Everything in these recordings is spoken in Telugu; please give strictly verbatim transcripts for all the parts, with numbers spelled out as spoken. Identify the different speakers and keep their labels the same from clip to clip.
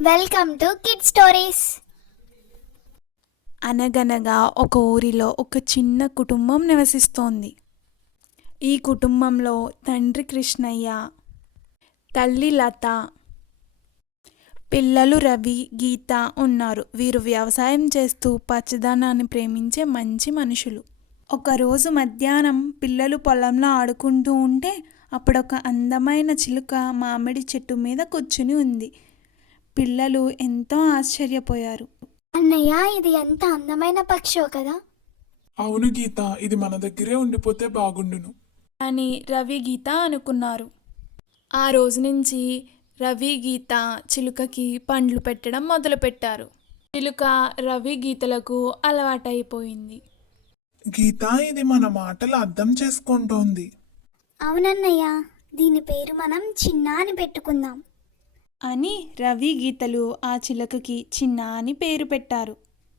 Speaker 1: Welcome to kid stories.
Speaker 2: అనగనగా ఒక ఊరిలో ఒక చిన్న కుటుంబం నివసిస్తోంది. ఈ కుటుంబంలో తండ్రి కృష్ణయ్య, తల్లి లత, పిల్లలు రవి, గీత ఉన్నారు. వీరు వ్యవసాయం చేస్తూ పచ్చదనాన్ని ప్రేమించే మంచి మనుషులు. ఒకరోజు మధ్యాహ్నం పిల్లలు పొలంలో ఆడుకుంటూ ఉంటే అప్పుడొక అందమైన చిలుక మామిడి చెట్టు మీద కూర్చుని ఉంది. పిల్లలు ఎంతో ఆశ్చర్యపోయారు.
Speaker 1: అన్నయ్య, ఇది ఎంత అందమైన పక్షో కదా.
Speaker 3: అవును గీత, ఇది మన దగ్గరే ఉండిపోతే బాగుండును
Speaker 2: అని రవి, గీత అనుకున్నారు. ఆ రోజు నుంచి రవి, గీత చిలుకకి పండ్లు పెట్టడం మొదలుపెట్టారు. చిలుక రవి, గీతలకు అలవాటైపోయింది.
Speaker 3: గీత, ఇది మన మాటలు అర్థం చేసుకుంటోంది.
Speaker 1: అవునన్నయ్య, దీని పేరు మనం చిన్న అని పెట్టుకుందాం
Speaker 2: అని రవి, గీతలు ఆ చిలుకకి చిన్న అని పేరు పెట్టారు.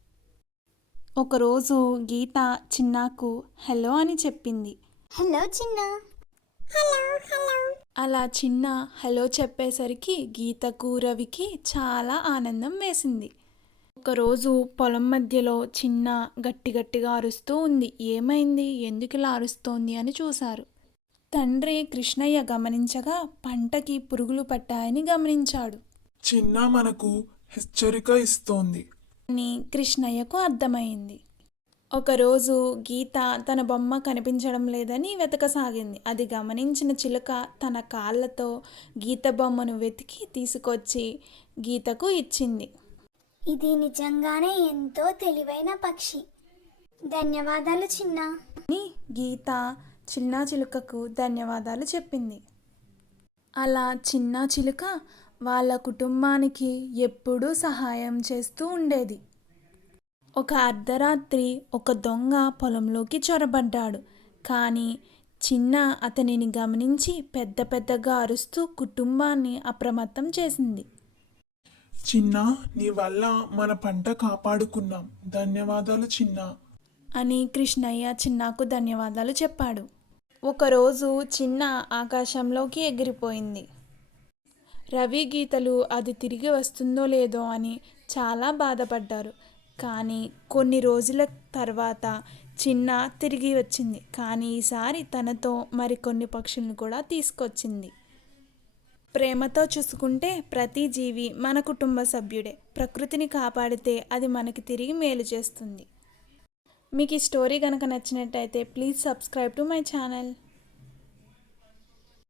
Speaker 2: ఒకరోజు గీత చిన్నాకు హలో అని చెప్పింది.
Speaker 1: హలో చిన్న. Hello hello.
Speaker 2: అలా చిన్న హలో చెప్పేసరికి గీతకు, రవికి చాలా ఆనందం వేసింది. ఒకరోజు పొలం మధ్యలో చిన్న గట్టి గట్టిగా అరుస్తూ ఉంది. ఏమైంది, ఎందుకు ఇలా అరుస్తోంది అని చూశారు. తండ్రి కృష్ణయ్య గమనించగా పంటకి పురుగులు పట్టాయని గమనించాడు.
Speaker 3: చిన్న మనకు హెచ్చరిక ఇస్తోంది
Speaker 2: అని కృష్ణయ్యకు అర్థమైంది. ఒకరోజు గీత తన బొమ్మ కనిపించడం లేదని వెతకసాగింది. అది గమనించిన చిలుక తన కాళ్ళతో గీత బొమ్మను వెతికి తీసుకొచ్చి గీతకు ఇచ్చింది.
Speaker 1: ఇది నిజంగానే ఎంతో తెలివైన పక్షి. ధన్యవాదాలు చిన్న
Speaker 2: అని గీత చిన్న చిలుకకు ధన్యవాదాలు చెప్పింది. అలా చిన్న చిలుక వాళ్ళ కుటుంబానికి ఎప్పుడూ సహాయం చేస్తూ ఉండేది. ఒక అర్ధరాత్రి ఒక దొంగ పొలంలోకి చొరబడ్డాడు. కానీ చిన్న అతనిని గమనించి పెద్ద పెద్దగా అరుస్తూ కుటుంబాన్ని అప్రమత్తం చేసింది.
Speaker 3: చిన్న, నీ వల్ల మన పంట కాపాడుకున్నాం. ధన్యవాదాలు చిన్న
Speaker 2: అని కృష్ణయ్య చిన్నాకు ధన్యవాదాలు చెప్పాడు. ఒకరోజు చిన్న ఆకాశంలోకి ఎగిరిపోయింది. రవి, గీతలు అది తిరిగి వస్తుందో లేదో అని చాలా బాధపడ్డారు. కానీ కొన్ని రోజుల తర్వాత చిన్న తిరిగి వచ్చింది. కానీ ఈసారి తనతో మరికొన్ని పక్షులను కూడా తీసుకొచ్చింది. ప్రేమతో చూసుకుంటే ప్రతి జీవి మన కుటుంబ సభ్యుడే. ప్రకృతిని కాపాడితే అది మనకి తిరిగి మేలు చేస్తుంది. మీకు ఈ స్టోరీ కనుక నచ్చినట్టయితే please subscribe to my channel.